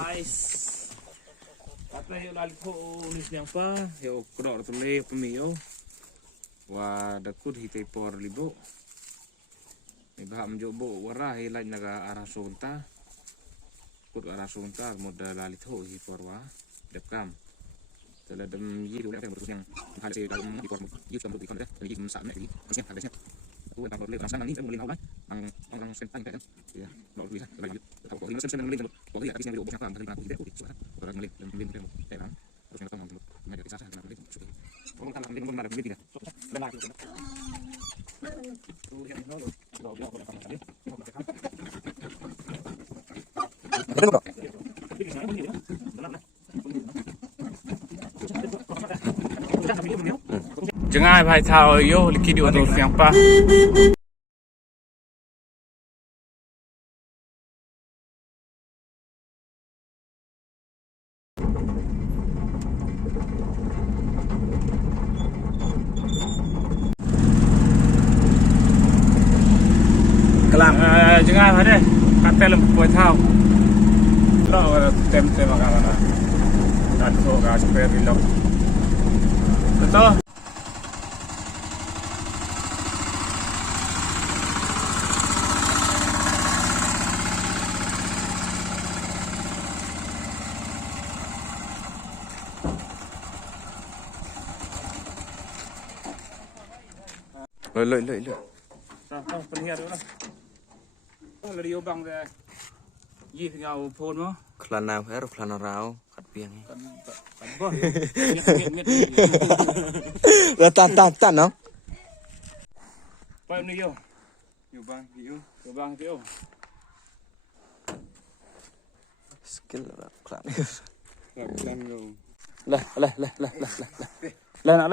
Guys, apa yung lalpo ulis niyang pa, yung kodor tuloy pamiyo. Wadakod hitay por libo. May baham jobo wara hilay naga arasunta. Kod arasunta moda lalit ho hipor wa dekam. Dalam yiru yang berusung hal saya dalam hipor yiru kamu ikon deh, lagi masak nih, masih hadisnya. Tuh yang boleh rasa nanti mulai awal, ang sentai kan, ya, baru bisa lagi. Kalau ini sen mulai kalau ya habisnya video bocah kan, tadi aku tidak, orang mulai terang, terus yang ngomong media kisah dengan mulai sudah. Orang kan mulai ada video tidak, dan lagi. Tuh yang itu, kalau dia orang tadi, betul. Jangan bahaya tahu yo liki di untuk yang pa. Kelam. Jangan bahaya deh. Kata lem buat tahu. Lo tem makan mana? Dan so gas pergi lo. Betul. Lôi. Sao phân hiện nữa. Là điều bằng về gì thì nhau phôn đó. Klan nào hết rồi, klan nào ráo, cắt biếng. Cần bớt. Là tan nó. Bao nhiêu nhiều? Nhiều bang Nhiều. Skill là klan. Làm rồi. Lên. Lên.